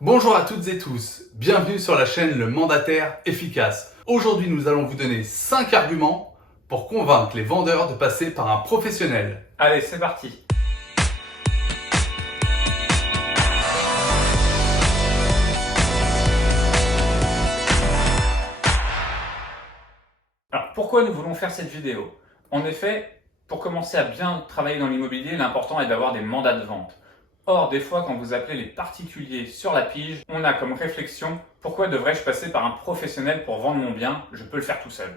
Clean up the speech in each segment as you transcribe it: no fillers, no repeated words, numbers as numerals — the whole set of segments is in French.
Bonjour à toutes et tous, bienvenue sur la chaîne Le Mandataire Efficace. Aujourd'hui, nous allons vous donner 5 arguments pour convaincre les vendeurs de passer par un professionnel. Allez, c'est parti. Alors, pourquoi nous voulons faire cette vidéo? En effet, pour commencer à bien travailler dans l'immobilier, l'important est d'avoir des mandats de vente. Or, des fois, quand vous appelez les particuliers sur la pige, on a comme réflexion, pourquoi devrais-je passer par un professionnel pour vendre mon bien? Je peux le faire tout seul.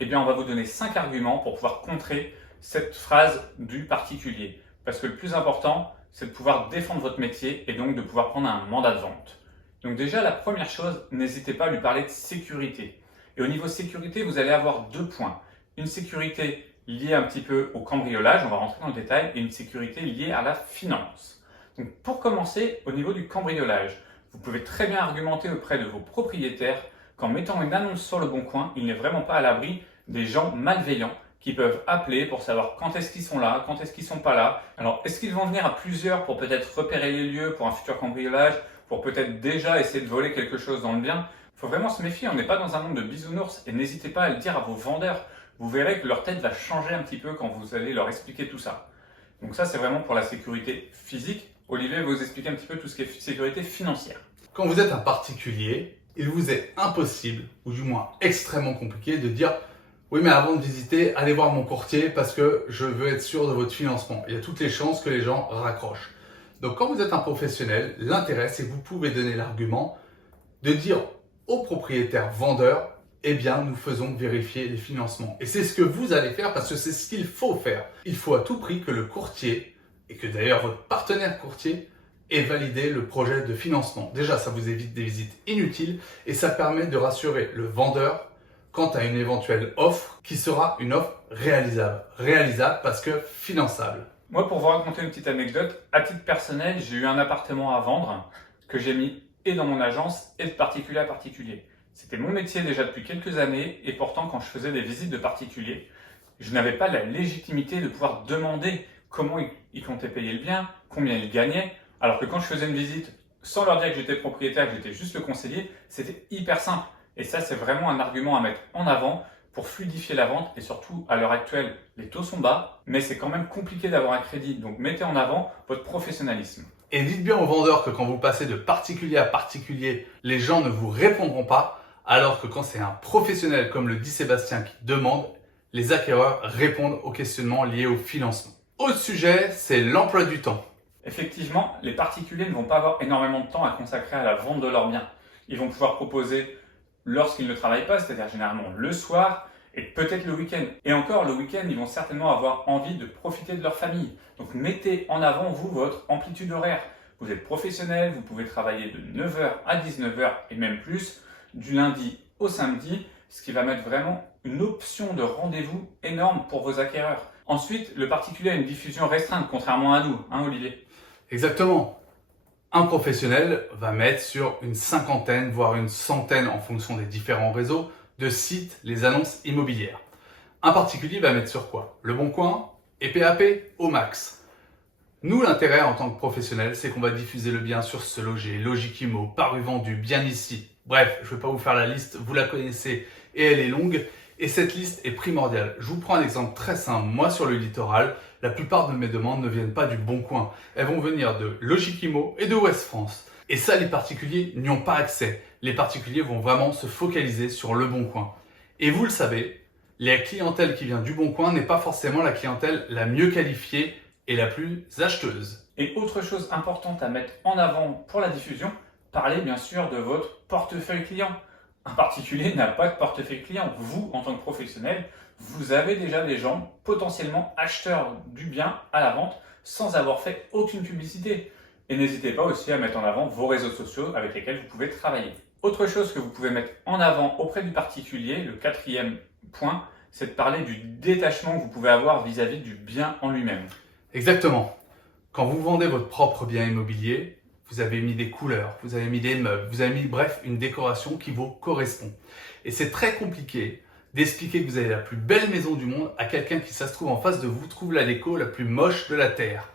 Eh bien, on va vous donner 5 arguments pour pouvoir contrer cette phrase du particulier. Parce que le plus important, c'est de pouvoir défendre votre métier et donc de pouvoir prendre un mandat de vente. Donc déjà, la première chose, n'hésitez pas à lui parler de sécurité. Et au niveau sécurité, vous allez avoir 2 points. Une sécurité liée un petit peu au cambriolage, on va rentrer dans le détail, et une sécurité liée à la finance. Donc pour commencer, au niveau du cambriolage, vous pouvez très bien argumenter auprès de vos propriétaires qu'en mettant une annonce sur le bon coin, il n'est vraiment pas à l'abri des gens malveillants qui peuvent appeler pour savoir quand est-ce qu'ils sont là, quand est-ce qu'ils sont pas là. Alors, est-ce qu'ils vont venir à plusieurs pour peut-être repérer les lieux pour un futur cambriolage, pour peut-être déjà essayer de voler quelque chose dans le bien? Il faut vraiment se méfier, on n'est pas dans un monde de bisounours et n'hésitez pas à le dire à vos vendeurs. Vous verrez que leur tête va changer un petit peu quand vous allez leur expliquer tout ça. Donc ça, c'est vraiment pour la sécurité physique. Olivier va vous expliquer un petit peu tout ce qui est sécurité financière. Quand vous êtes un particulier, il vous est impossible, ou du moins extrêmement compliqué, de dire « Oui, mais avant de visiter, allez voir mon courtier parce que je veux être sûr de votre financement. » Il y a toutes les chances que les gens raccrochent. Donc quand vous êtes un professionnel, l'intérêt, c'est que vous pouvez donner l'argument de dire au propriétaire vendeur « Eh bien, nous faisons vérifier les financements. » Et c'est ce que vous allez faire parce que c'est ce qu'il faut faire. Il faut à tout prix que le courtier, et que d'ailleurs votre partenaire courtier, ait validé le projet de financement. Déjà, ça vous évite des visites inutiles et ça permet de rassurer le vendeur quant à une éventuelle offre qui sera une offre réalisable. Réalisable parce que finançable. Moi, pour vous raconter une petite anecdote, à titre personnel, j'ai eu un appartement à vendre que j'ai mis et dans mon agence et de particulier à particulier. C'était mon métier déjà depuis quelques années et pourtant quand je faisais des visites de particuliers, je n'avais pas la légitimité de pouvoir demander comment ils comptaient payer le bien, combien ils gagnaient, alors que quand je faisais une visite sans leur dire que j'étais propriétaire, que j'étais juste le conseiller, c'était hyper simple. Et ça, c'est vraiment un argument à mettre en avant pour fluidifier la vente et surtout, à l'heure actuelle, les taux sont bas, mais c'est quand même compliqué d'avoir un crédit. Donc, mettez en avant votre professionnalisme. Et dites bien aux vendeurs que quand vous passez de particulier à particulier, les gens ne vous répondront pas, alors que quand c'est un professionnel, comme le dit Sébastien, qui demande, les acquéreurs répondent aux questionnements liés au financement. Autre sujet, c'est l'emploi du temps. Effectivement, les particuliers ne vont pas avoir énormément de temps à consacrer à la vente de leurs biens. Ils vont pouvoir proposer lorsqu'ils ne travaillent pas, c'est-à-dire généralement le soir et peut-être le week-end. Et encore, le week-end, ils vont certainement avoir envie de profiter de leur famille. Donc mettez en avant, vous, votre amplitude horaire. Vous êtes professionnel, vous pouvez travailler de 9h à 19h et même plus, du lundi au samedi, ce qui va mettre vraiment une option de rendez-vous énorme pour vos acquéreurs. Ensuite, le particulier a une diffusion restreinte, contrairement à nous, hein Olivier? Exactement. Un professionnel va mettre sur une cinquantaine, voire une centaine, en fonction des différents réseaux, de sites les annonces immobilières. Un particulier va mettre sur quoi? Le Bon Coin et PAP au max. Nous, l'intérêt en tant que professionnel, c'est qu'on va diffuser le bien sur Se Loger, Logiquimo, Paru Vendu, Bien Ici. Bref, je ne vais pas vous faire la liste, vous la connaissez et elle est longue. Et cette liste est primordiale. Je vous prends un exemple très simple. Moi, sur le littoral, la plupart de mes demandes ne viennent pas du Bon Coin. Elles vont venir de Logiquimo et de Ouest France. Et ça, les particuliers n'y ont pas accès. Les particuliers vont vraiment se focaliser sur le Bon Coin. Et vous le savez, la clientèle qui vient du Bon Coin n'est pas forcément la clientèle la mieux qualifiée et la plus acheteuse. Et autre chose importante à mettre en avant pour la diffusion, parlez bien sûr de votre portefeuille client. Un particulier n'a pas de portefeuille client. Vous, en tant que professionnel, vous avez déjà des gens potentiellement acheteurs du bien à la vente sans avoir fait aucune publicité. Et n'hésitez pas aussi à mettre en avant vos réseaux sociaux avec lesquels vous pouvez travailler. Autre chose que vous pouvez mettre en avant auprès du particulier, le 4e point, c'est de parler du détachement que vous pouvez avoir vis-à-vis du bien en lui-même. Exactement. Quand vous vendez votre propre bien immobilier, vous avez mis des couleurs, vous avez mis des meubles, vous avez mis bref une décoration qui vous correspond. Et c'est très compliqué d'expliquer que vous avez la plus belle maison du monde à quelqu'un qui, ça se trouve en face de vous, trouve la déco la plus moche de la terre.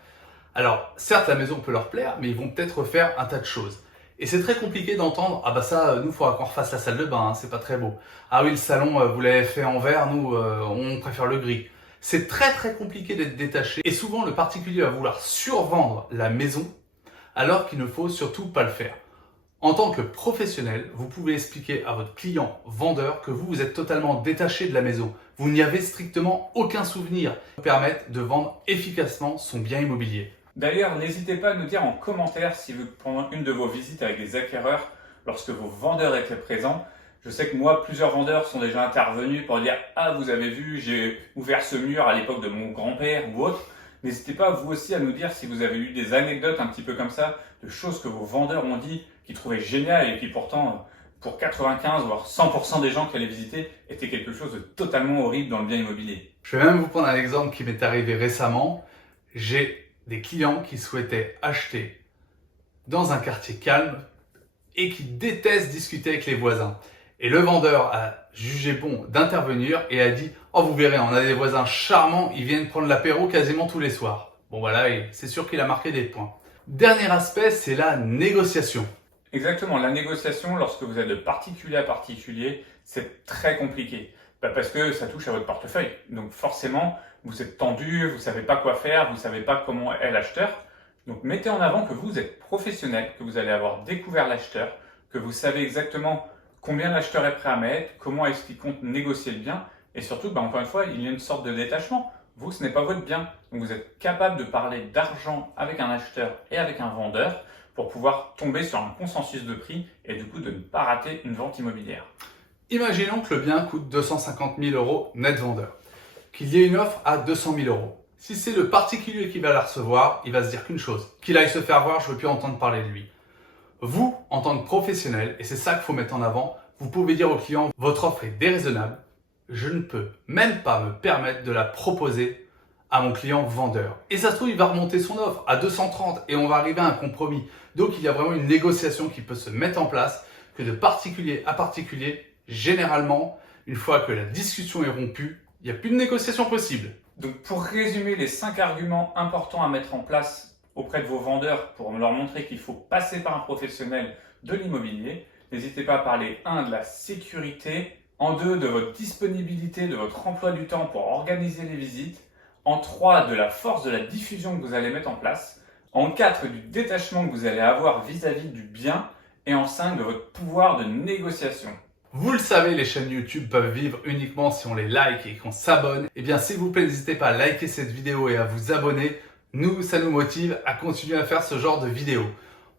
Alors, certes, la maison peut leur plaire, mais ils vont peut-être refaire un tas de choses. Et c'est très compliqué d'entendre « Ah bah ça, nous, il faudra qu'on refasse la salle de bain, hein, c'est pas très beau. Ah oui, le salon, vous l'avez fait en vert, nous, on préfère le gris. » C'est très compliqué d'être détaché. Et souvent, le particulier va vouloir survendre la maison alors qu'il ne faut surtout pas le faire. En tant que professionnel, vous pouvez expliquer à votre client vendeur que vous êtes totalement détaché de la maison. Vous n'y avez strictement aucun souvenir pour permettre de vendre efficacement son bien immobilier. D'ailleurs, n'hésitez pas à nous dire en commentaire si vous prenez une de vos visites avec des acquéreurs lorsque vos vendeurs étaient présents. Je sais que moi, plusieurs vendeurs sont déjà intervenus pour dire « Ah, vous avez vu, j'ai ouvert ce mur à l'époque de mon grand-père ou autre ». N'hésitez pas vous aussi à nous dire si vous avez eu des anecdotes un petit peu comme ça, de choses que vos vendeurs ont dit, qu'ils trouvaient géniales et qui pourtant, pour 95 voire 100% des gens qui allaient visiter, était quelque chose de totalement horrible dans le bien immobilier. Je vais même vous prendre un exemple qui m'est arrivé récemment. J'ai des clients qui souhaitaient acheter dans un quartier calme et qui détestent discuter avec les voisins. Et le vendeur a jugé bon d'intervenir et a dit « Oh, vous verrez, on a des voisins charmants, ils viennent prendre l'apéro quasiment tous les soirs. » Bon voilà, c'est sûr qu'il a marqué des points. Dernier aspect, c'est la négociation. Exactement, la négociation, lorsque vous êtes de particulier à particulier, c'est très compliqué. Parce que ça touche à votre portefeuille. Donc forcément, vous êtes tendu, vous ne savez pas quoi faire, vous ne savez pas comment est l'acheteur. Donc mettez en avant que vous êtes professionnel, que vous allez avoir découvert l'acheteur, que vous savez exactement combien l'acheteur est prêt à mettre, comment est-ce qu'il compte négocier le bien. Et surtout, encore une fois, il y a une sorte de détachement. Vous, ce n'est pas votre bien. Donc vous êtes capable de parler d'argent avec un acheteur et avec un vendeur pour pouvoir tomber sur un consensus de prix et du coup de ne pas rater une vente immobilière. Imaginons que le bien coûte 250 000 € net vendeur, qu'il y ait une offre à 200 000 €. Si c'est le particulier qui va la recevoir, il va se dire qu'une chose, qu'il aille se faire voir, je ne veux plus entendre parler de lui. Vous, en tant que professionnel, et c'est ça qu'il faut mettre en avant, vous pouvez dire au client, votre offre est déraisonnable, je ne peux même pas me permettre de la proposer à mon client vendeur. Et ça se trouve, il va remonter son offre à 230 et on va arriver à un compromis. Donc, il y a vraiment une négociation qui peut se mettre en place, que de particulier à particulier, généralement, une fois que la discussion est rompue, il n'y a plus de négociation possible. Donc, pour résumer les 5 arguments importants à mettre en place auprès de vos vendeurs pour leur montrer qu'il faut passer par un professionnel de l'immobilier, n'hésitez pas à parler 1 de la sécurité, en 2 de votre disponibilité, de votre emploi du temps pour organiser les visites, en 3 de la force de la diffusion que vous allez mettre en place, en 4 du détachement que vous allez avoir vis-à-vis du bien et en 5 de votre pouvoir de négociation. Vous le savez, les chaînes YouTube peuvent vivre uniquement si on les like et qu'on s'abonne. Eh bien, s'il vous plaît, n'hésitez pas à liker cette vidéo et à vous abonner. Nous, ça nous motive à continuer à faire ce genre de vidéos.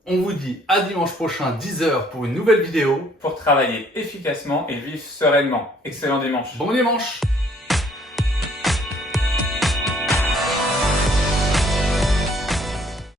On vous dit à dimanche prochain, 10 h pour une nouvelle vidéo. Pour travailler efficacement et vivre sereinement. Excellent dimanche. Bon dimanche!